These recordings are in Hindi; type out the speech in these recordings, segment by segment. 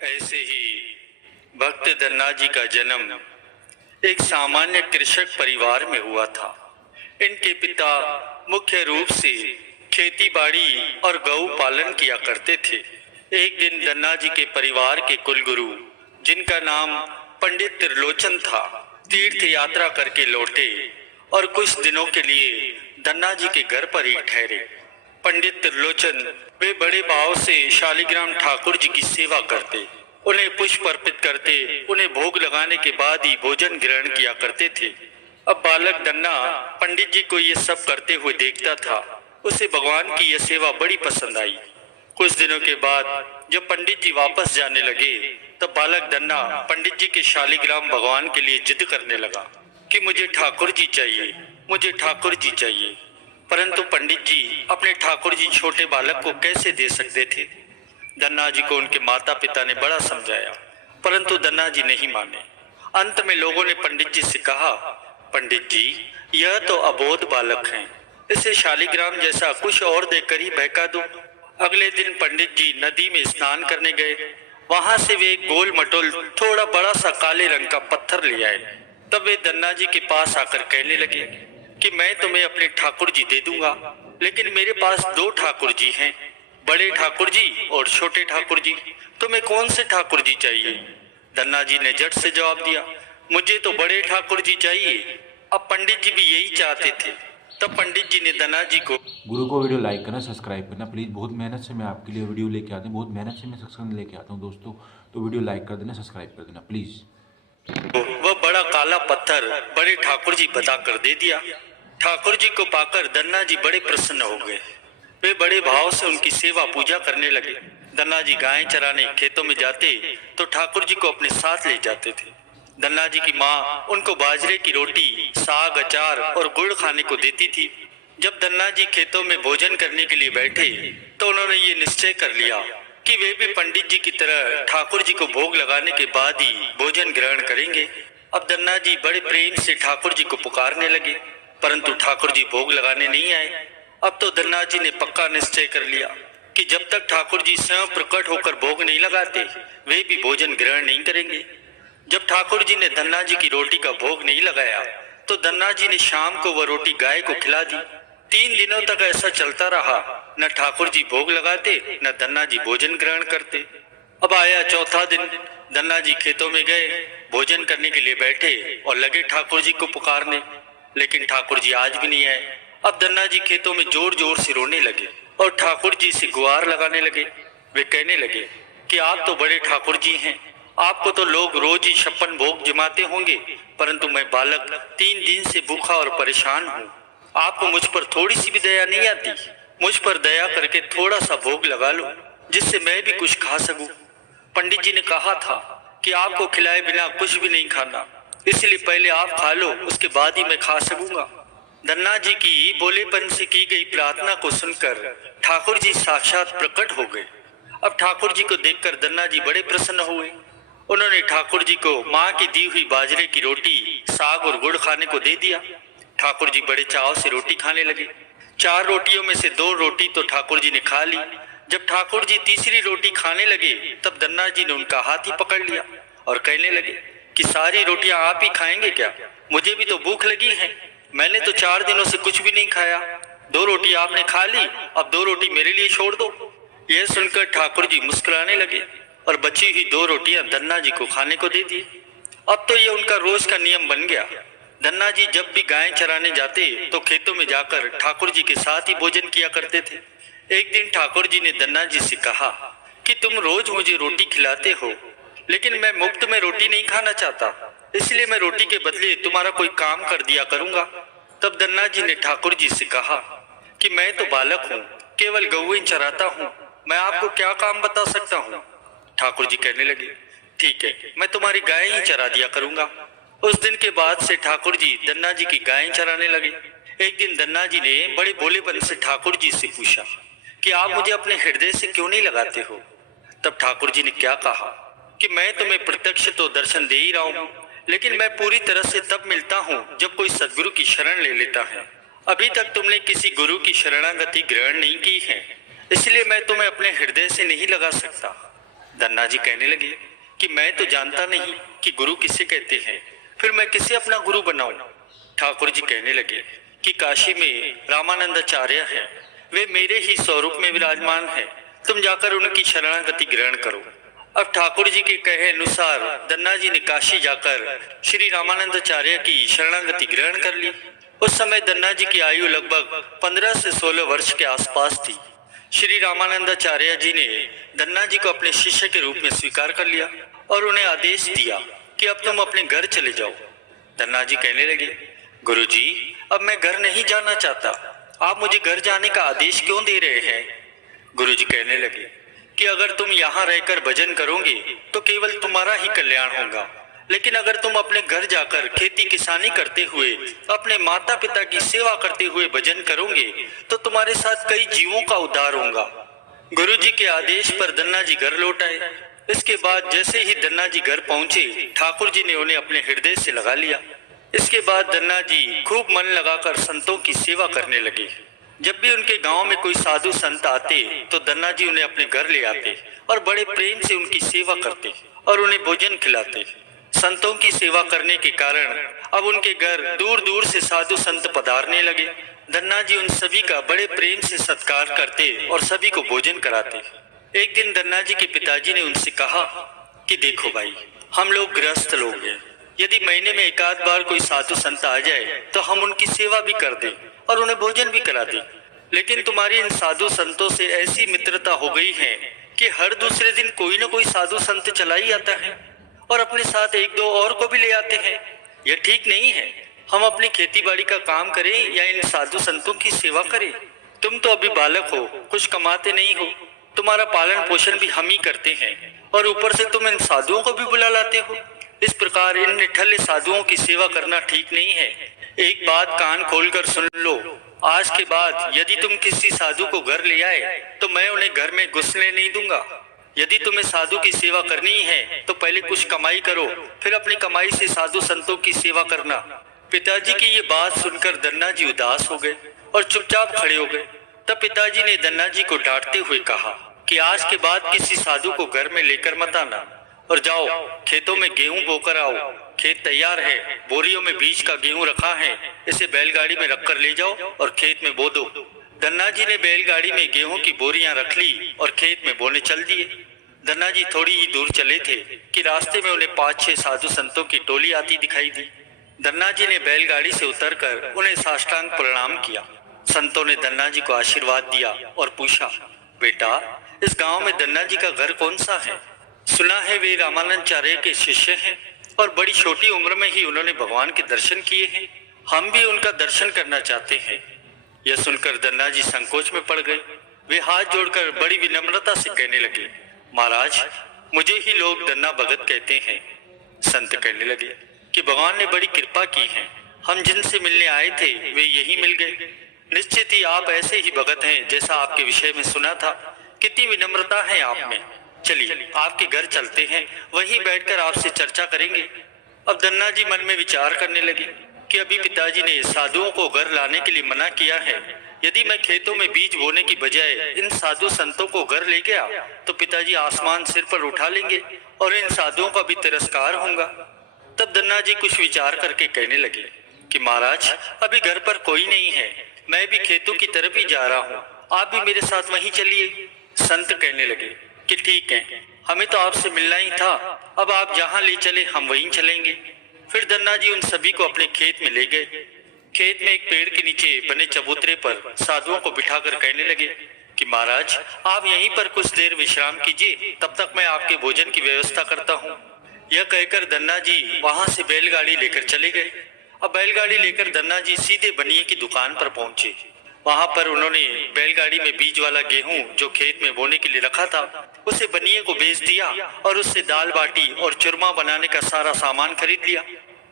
ऐसे ही भक्त धन्ना जी का जन्म एक सामान्य कृषक परिवार में हुआ था। इनके पिता मुख्य रूप से खेती बाड़ी और गौ पालन किया करते थे। एक दिन धन्ना जी के परिवार के कुलगुरु, जिनका नाम पंडित त्रिलोचन था, तीर्थ यात्रा करके लौटे और कुछ दिनों के लिए धन्ना जी के घर पर ही ठहरे। पंडित त्रिलोचन वे बड़े भाव से शालिग्राम ठाकुर जी की सेवा करते, उन्हें पुष्प अर्पित करते, उन्हें भोग लगाने के बाद ही भोजन ग्रहण किया करते थे। अब बालक धन्ना पंडित जी को ये सब करते हुए देखता था। उसे भगवान की यह सेवा बड़ी पसंद आई। कुछ दिनों के बाद जब पंडित जी वापस जाने लगे तब बालक धन्ना पंडित जी के शालिग्राम भगवान के लिए जिद करने लगा कि मुझे ठाकुर जी चाहिए, मुझे ठाकुर जी चाहिए। परंतु पंडित जी अपने ठाकुर जी छोटे बालक को कैसे दे सकते थे। धन्ना जी को उनके माता पिता ने बड़ा समझाया, परंतु धन्ना जी नहीं माने। अंत में लोगों ने पंडित जी से कहा, पंडित जी यह तो अबोध बालक हैं, इसे शालिग्राम जैसा कुछ और देकर ही बहका दो। अगले दिन पंडित जी नदी में स्नान करने गए। वहां से वे एक गोल मटोल थोड़ा बड़ा सा काले रंग का पत्थर ले आए। तब वे धन्ना जी के पास आकर कहने लगे कि मैं तुम्हें अपने ठाकुर जी दे दूंगा, लेकिन मेरे पास दो ठाकुर जी हैं, बड़े ठाकुर जी और छोटे ठाकुर जी। तुम्हें कौन से ठाकुर जी चाहिए? धन्ना जी ने झट से जवाब दिया, मुझे तो बड़े ठाकुर जी चाहिए। अब पंडित जी भी यही चाहते थे। तब पंडित जी ने धन्ना जी को गुरु को वीडियो लाइक करना, सब्सक्राइब करना प्लीज़। बहुत मेहनत से मैं आपके लिए वीडियो लेके आता हूँ, बहुत मेहनत से मैं सत्संग लेके आता हूँ दोस्तों। तो वीडियो लाइक कर देना, सब्सक्राइब कर देना प्लीज़। वह बड़ा काला पत्थर बड़े ठाकुर जी बताकर दे दिया। ठाकुर जी को पाकर धन्ना जी बड़े प्रसन्न हो गए। वे बड़े भाव से उनकी सेवा पूजा करने लगे। धन्ना जी गायें चराने खेतों में जाते तो ठाकुर जी को अपने साथ ले जाते थे। धन्ना जी की माँ उनको बाजरे की रोटी, साग, अचार और गुड़ खाने को देती थी। जब धन्ना जी खेतों में भोजन करने के लिए बैठे तो उन्होंने ये निश्चय कर लिया कि वे भी पंडित जी की तरह ठाकुर जी को भोग लगाने के बाद ही भोजन ग्रहण करेंगे। अब धन्ना जी बड़े प्रेम से ठाकुर जी को पुकारने लगे, परंतु ठाकुर जी भोग लगाने नहीं आए। अब तो धन्ना जी ने पक्का निश्चय कर लिया कि जब तक ठाकुर जी स्वयं प्रकट होकर भोग नहीं लगाते वे भी भोजन ग्रहण नहीं करेंगे। जब ठाकुर जी ने धन्ना जी की रोटी का भोग नहीं लगाया तो धन्ना जी ने शाम को वह रोटी गाय को खिला दी। 3 दिनों तक ऐसा चलता रहा। न ठाकुर जी भोग लगाते न धन्ना जी भोजन ग्रहण करते। अब आया चौथा दिन। धन्ना जी खेतों में गए, भोजन करने के लिए बैठे और लगे ठाकुर जी को पुकारने, लेकिन ठाकुर जी आज भी नहीं आए। अब धन्ना जी खेतों में जोर जोर से रोने लगे और ठाकुर जी से गुहार लगाने लगे। वे कहने लगे कि आप तो बड़े ठाकुर जी हैं, आपको तो लोग रोज ही 56 भोग जमाते होंगे, परंतु मैं बालक 3 दिन से भूखा और परेशान हूँ। आपको मुझ पर थोड़ी सी भी दया नहीं आती? मुझ पर दया करके थोड़ा सा भोग लगा लो, जिससे मैं भी कुछ खा सकूं। पंडित जी ने कहा था कि आपको खिलाए बिना कुछ भी नहीं खाना, इसलिए पहले आप खा लो, उसके बाद ही मैं खा सकूंगा। धन्ना जी की भोलेपन से की गई प्रार्थना को सुनकर ठाकुर जी साक्षात प्रकट हो गए। अब ठाकुर जी को देखकर धन्ना जी बड़े प्रसन्न हुए। उन्होंने ठाकुर जी को माँ की दी हुई बाजरे की रोटी, साग और गुड़ खाने को दे दिया। ठाकुर जी बड़े चाव से रोटी खाने लगे। 4 रोटियों में से 2 रोटी तो ठाकुर जी ने खा ली। जब ठाकुर जी तीसरी रोटी खाने लगे तब धन्ना जी ने उनका हाथ ही पकड़ लिया और कहने लगे कि सारी रोटियां आप ही खाएंगे क्या? मुझे भी तो भूख लगी है, मैंने तो 4 दिनों से कुछ भी नहीं खाया। 2 रोटी आपने खा ली, अब 2 रोटी मेरे लिए छोड़ दो। यह सुनकर ठाकुर जी मुस्कुराने लगे और बची हुई 2 रोटियां धन्ना जी को खाने को दे दी। अब तो ये उनका रोज का नियम बन गया। धन्ना जी जब भी गायें चराने जाते तो खेतों में जाकर ठाकुर जी के साथ ही भोजन किया करते थे। एक दिन ठाकुर जी ने धन्ना जी से कहा कि तुम रोज मुझे रोटी खिलाते हो, लेकिन मैं मुफ्त में रोटी नहीं खाना चाहता, इसलिए मैं रोटी के बदले तुम्हारा कोई काम कर दिया करूंगा। तब धन्ना जी ने ठाकुर जी से कहा कि मैं तो बालक हूँ, केवल गौएं चराता हूँ, मैं आपको क्या काम बता सकता हूँ। ठाकुर जी कहने लगे, ठीक है, मैं तुम्हारी गायें ही चरा दिया करूंगा। उस दिन के बाद से ठाकुर जी धन्ना जी की गायें चराने लगे। एक दिन धन्ना जी ने बड़े भोलेपन से ठाकुर जी से पूछा कि आप मुझे अपने हृदय से क्यों नहीं लगाते हो। तब ठाकुर जी ने क्या कहा कि मैं तुम्हें प्रत्यक्ष तो दर्शन दे ही रहा हूँ, लेकिन मैं पूरी तरह से तब मिलता हूँ जब कोई सदगुरु की शरण ले लेता है। अभी तक तुमने किसी गुरु की शरणागति ग्रहण नहीं की है, इसलिए मैं तुम्हें अपने हृदय से नहीं लगा सकता। धन्ना जी कहने लगे कि मैं तो जानता नहीं कि गुरु किसे कहते हैं, फिर मैं किसे अपना गुरु बनाऊं। ठाकुर जी कहने लगे कि काशी में रामानंदाचार्य हैं, वे मेरे ही स्वरूप में विराजमान हैं, तुम जाकर उनकी शरणागति ग्रहण करो। अब ठाकुर जी के कहे अनुसार धन्ना जी ने काशी जाकर श्री रामानंदाचार्य की शरणागति ग्रहण कर ली। उस समय धन्ना जी की आयु लगभग 15 से 16 वर्ष के आसपास थी। श्री रामानंदाचार्य जी ने धन्ना जी को अपने शिष्य के रूप में स्वीकार कर लिया और उन्हें आदेश दिया कि अब तुम अपने घर चले जाओ। धन्ना जी कहने लगे, गुरुजी, अब मैं घर नहीं जाना चाहता, आप मुझे घर जाने का आदेश क्यों दे रहे हैं? गुरुजी कहने लगे कि अगर तुम यहाँ रहकर भजन करोगे तो केवल तुम्हारा ही कल्याण होगा, लेकिन अगर तुम अपने घर जाकर खेती किसानी करते हुए अपने माता पिता की सेवा करते हुए भजन करोगे तो तुम्हारे साथ कई जीवों का उद्धार होगा। गुरुजी के आदेश पर धन्ना जी घर लौट आए। इसके बाद जैसे ही धन्ना जी घर पहुंचे, ठाकुर जी ने उन्हें अपने हृदय से लगा लिया। इसके बाद धन्ना जी खूब मन लगाकर संतों की सेवा करने लगे। जब भी उनके गांव में कोई साधु संत आते तो धन्ना जी उन्हें अपने घर ले आते और बड़े प्रेम से उनकी सेवा करते और उन्हें भोजन खिलाते। संतों की सेवा करने के कारण अब उनके घर दूर दूर से साधु संत पधारने लगे। धन्ना जी उन सभी का बड़े प्रेम से सत्कार करते और सभी को भोजन कराते। एक दिन धन्ना जी के पिताजी ने उनसे कहा कि देखो भाई, हम लोग गृहस्थ लोग हैं, यदि महीने में एक आध बार कोई साधु संत आ जाए तो हम उनकी सेवा भी कर दें और उन्हें भोजन भी करा दें, लेकिन तुम्हारी इन साधु संतों से ऐसी मित्रता हो गई है कि हर दूसरे दिन कोई न कोई साधु संत चला ही आता है और अपने साथ एक दो और को भी ले आते हैं। यह ठीक नहीं है। हम अपनी खेती बाड़ी का काम करें या इन साधु संतों की सेवा करें। तुम तो अभी बालक हो, कुछ कमाते नहीं हो, तुम्हारा पालन पोषण भी हम ही करते हैं और ऊपर से तुम इन साधुओं को भी बुला लाते हो। इस प्रकार इन निठल्ले साधुओं की सेवा करना ठीक नहीं है। एक बात कान खोलकर सुन लो, आज के बाद यदि तुम किसी साधु को घर ले आए तो मैं उन्हें घर में घुसने नहीं दूंगा। यदि तुम्हें साधु की सेवा करनी है तो पहले कुछ कमाई करो, फिर अपनी कमाई से साधु संतों की सेवा करना। पिताजी की ये बात सुनकर धन्ना जी उदास हो गए और चुपचाप खड़े हो गए। तब पिताजी ने धन्ना जी को डांटते हुए कहा कि आज के बाद किसी साधु को घर में लेकर मत आना और जाओ खेतों में गेहूं बोकर आओ। खेत तैयार है, बोरियों में बीज का गेहूं रखा है, इसे बैलगाड़ी में रखकर ले जाओ और खेत में बो दो। धन्ना जी ने बैलगाड़ी में गेहूं की बोरियां रख ली और खेत में बोने चल दिए। धन्ना जी थोड़ी ही दूर चले थे कि रास्ते में उन्हें 5-6 साधु संतों की टोली आती दिखाई दी। धन्ना जी ने बैलगाड़ी से उतरकर उन्हें साष्टांग प्रणाम किया। संतों ने धन्ना जी को आशीर्वाद दिया और पूछा, बेटा, इस गांव में धन्ना जी का घर कौन सा है? सुना है वे रामानंदाचार्य के शिष्य हैं और बड़ी छोटी उम्र में ही उन्होंने भगवान के दर्शन किए हैं। हम भी उनका दर्शन करना चाहते हैं। यह सुनकर धन्ना जी संकोच में पड़ गए। वे हाथ जोड़कर बड़ी विनम्रता से कहने लगे, महाराज, मुझे ही लोग धन्ना भगत कहते हैं। संत कहने लगे कि भगवान ने बड़ी कृपा की है, हम जिनसे मिलने आए थे वे यही मिल गए। निश्चित ही आप ऐसे ही भगत हैं जैसा आपके विषय में सुना था। कितनी विनम्रता है आप में। चलिए आपके घर चलते हैं, वहीं बैठकर आपसे चर्चा करेंगे। अब धन्ना जी मन में विचार करने लगे कि अभी पिताजी ने साधुओं को घर लाने के लिए मना किया है। यदि मैं खेतों में बीज बोने की बजाय इन साधु संतों को घर ले गया तो पिताजी आसमान सिर पर उठा लेंगे और इन साधुओं का भी तिरस्कार होगा। तब धन्ना जी कुछ विचार करके कहने लगे कि महाराज, अभी घर पर कोई नहीं है, मैं भी खेतों की तरफ ही जा रहा हूँ, आप भी मेरे साथ वहीं चलिए। संत कहने लगे कि ठीक है, हमें तो आपसे मिलना ही था, अब आप जहाँ ले चले हम वहीं चलेंगे। फिर धन्ना जी उन सभी को अपने खेत में ले गए। खेत में एक पेड़ के नीचे बने चबूतरे पर साधुओं को बिठाकर कहने लगे कि महाराज, आप यहीं पर कुछ देर विश्राम कीजिए, तब तक मैं आपके भोजन की व्यवस्था करता हूँ। यह कहकर धन्ना जी वहां से बैलगाड़ी लेकर चले गए। अब बैलगाड़ी लेकर धन्ना जी सीधे बनिए की दुकान पर पहुंचे। वहां पर उन्होंने बैलगाड़ी में बीज वाला गेहूं जो खेत में बोने के लिए रखा था उसे बनिए को बेच दिया और उससे दाल बाटी और चूरमा बनाने का सारा सामान खरीद लिया।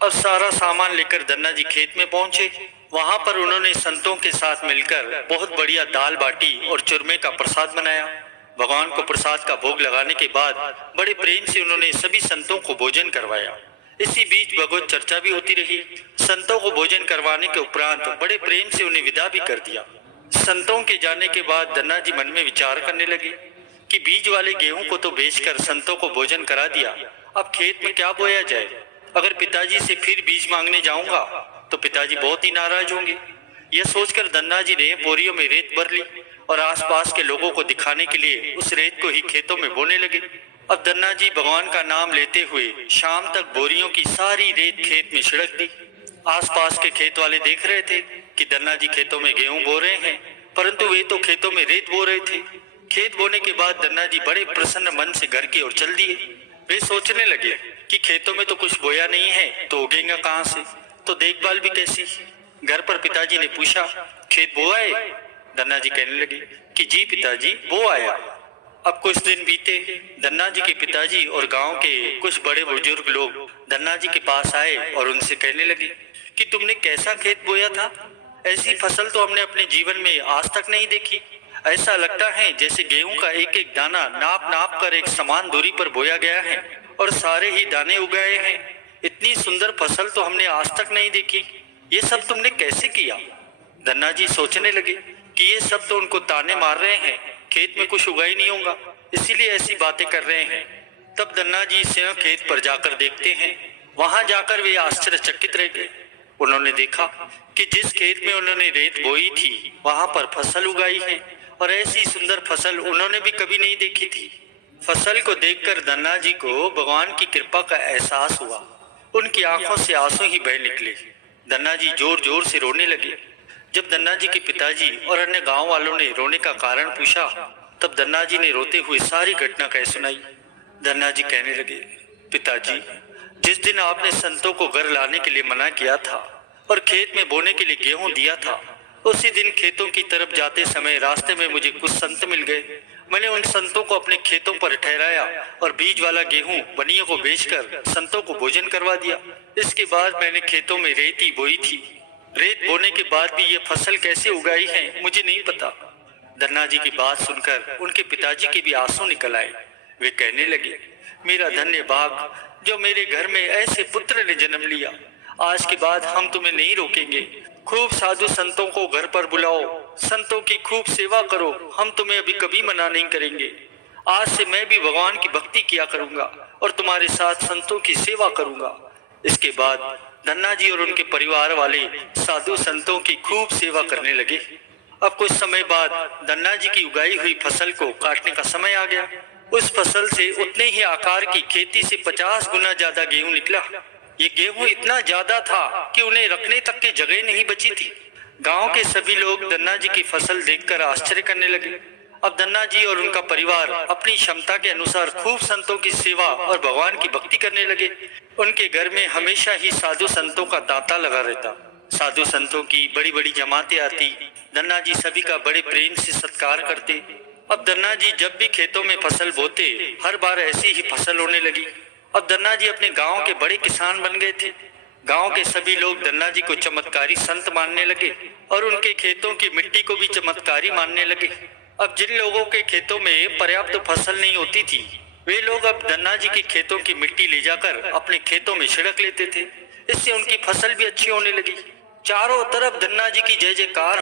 अब सारा सामान लेकर धन्ना जी खेत में पहुंचे। वहां पर उन्होंने संतों के साथ मिलकर बहुत बढ़िया दाल बाटी और चूरमे का प्रसाद बनाया। भगवान को प्रसाद का भोग लगाने के बाद बड़े प्रेम से उन्होंने सभी संतों को भोजन करवाया। इसी बीच भगवत चर्चा भी होती रही। संतों को भोजन करवाने के उपरांत बड़े प्रेम से उन्हें विदा भी कर दिया। संतों के जाने के बाद धन्ना जी मन में विचार करने लगे कि बीज वाले गेहूं को तो बेचकर संतों को भोजन करा दिया, अब खेत में क्या बोया जाए। अगर पिताजी से फिर बीज मांगने जाऊंगा तो पिताजी बहुत ही नाराज होंगे। यह सोचकर धन्ना जी ने बोरियों में रेत भर ली और आसपास के लोगों को दिखाने के लिए उस रेत को ही खेतों में बोने लगे। अब धन्ना जी भगवान का नाम लेते हुए शाम तक बोरियों की सारी रेत खेत में छिड़क दी। आसपास के खेत वाले देख रहे थे कि धन्ना जी खेतों में गेहूं बो रहे हैं, परंतु वे तो खेतों में रेत बो रहे थे। खेत बोने के बाद धन्ना जी बड़े प्रसन्न मन से घर की ओर चल दिए। वे सोचने लगे कि खेतों में तो कुछ बोया नहीं है तो उगेगा कहाँ से, तो देखभाल भी कैसी। घर पर पिताजी ने पूछा, खेत बो आए? धन्ना जी कहने लगे कि जी पिताजी, बो आया। अब कुछ दिन बीते। धन्ना जी के पिताजी और गांव के कुछ बड़े बुजुर्ग लोग धन्ना जी के पास आए और उनसे कहने लगे कि तुमने कैसा खेत बोया था? ऐसी फसल तो हमने अपने जीवन में आज तक नहीं देखी। ऐसा लगता है जैसे गेहूं का एक एक दाना नाप नाप कर एक समान दूरी पर बोया गया है और सारे ही दाने उगाए हैं। इतनी सुंदर फसल तो हमने आज तक नहीं देखी। ये सब तुमने कैसे किया? धन्ना जी सोचने लगे कि ये सब तो उनको ताने मार रहे हैं, खेत में कुछ उगा ही नहीं होगा, इसीलिए ऐसी बातें कर रहे हैं। तब धन्ना जी स्वयं खेत पर जाकर देखते हैं। वहां जाकर वे आश्चर्यचकित रह गए। उन्होंने देखा कि जिस खेत में उन्होंने रेत बोई थी वहां पर फसल उगाई है और ऐसी सुंदर फसल उन्होंने भी कभी नहीं देखी थी। फसल को देखकर धन्ना जी को भगवान की कृपा का एहसास हुआ। उनकी आंखों से आंसू ही बह निकले। धन्ना जी जोर जोर से रोने लगे। जब धन्ना जी के पिताजी और अन्य गांव वालों ने रोने का कारण पूछा, तब धन्ना जी ने रोते हुए सारी घटना कह सुनाई। धन्ना जी कहने लगे, पिताजी, जिस दिन आपने संतों को घर लाने के लिए मना किया था और खेत में बोने के लिए गेहूं दिया था, उसी दिन खेतों की तरफ जाते समय रास्ते में मुझे कुछ संत मिल गए। मैंने उन संतों को अपने खेतों पर ठहराया और बीज वाला गेहूं बनियों को बेचकर संतों को भोजन करवा दिया। इसके बाद मैंने खेतों में रेत ही बोई थी। रेत बोने के बाद भी ये फसल कैसे उगाई है मुझे नहीं पता। धन्ना जी की बात सुनकर उनके पिताजी के भी आंसू निकल आए। वे कहने लगे, मेरा धन्य भाग जो मेरे घर में ऐसे पुत्र ने जन्म लिया। आज के बाद हम तुम्हें नहीं रोकेंगे। खूब साधु संतों को घर पर बुलाओ, संतों की खूब सेवा करो, हम तुम्हें अभी कभी मना नहीं करेंगे। आज से मैं भी भगवान की भक्ति किया करूंगा और तुम्हारे साथ संतों की सेवा करूंगा। इसके बाद धन्ना जी और उनके परिवार वाले साधु संतों की खूब सेवा करने लगे। अब कुछ समय बाद धन्ना जी की उगाई हुई फसल को काटने का समय आ गया। उस फसल से उतने ही आकार की खेती से 50 गुना ज्यादा गेहूं निकला। ये गेहूं इतना ज्यादा था कि उन्हें रखने तक की जगह नहीं बची थी। गांव के सभी लोग धन्ना जी की फसल देखकर आश्चर्य करने लगे। अब धन्ना जी और उनका परिवार अपनी क्षमता के अनुसार खूब संतों की सेवा और भगवान की भक्ति करने लगे। उनके घर में हमेशा ही साधु संतों का तांता लगा रहता। साधु संतों की बड़ी बड़ी जमातें आती। धन्ना जी सभी का बड़े प्रेम से सत्कार करते। अब धन्ना जी जब भी खेतों में फसल बोते, हर बार ऐसी ही फसल होने लगी। अब धन्ना जी अपने गांव के बड़े किसान बन गए थे। गांव के सभी लोग धन्ना जी को चमत्कारी संत मानने लगे और उनके खेतों की मिट्टी को भी चमत्कारी मानने लगे। अब जिन लोगों के खेतों में पर्याप्त फसल नहीं होती थी, वे लोग अब धन्ना जी के खेतों की मिट्टी ले जाकर अपने खेतों में छिड़क लेते थे। इससे उनकी फसल भी अच्छी होने लगी। चारों तरफ धन्ना जी की जय जयकार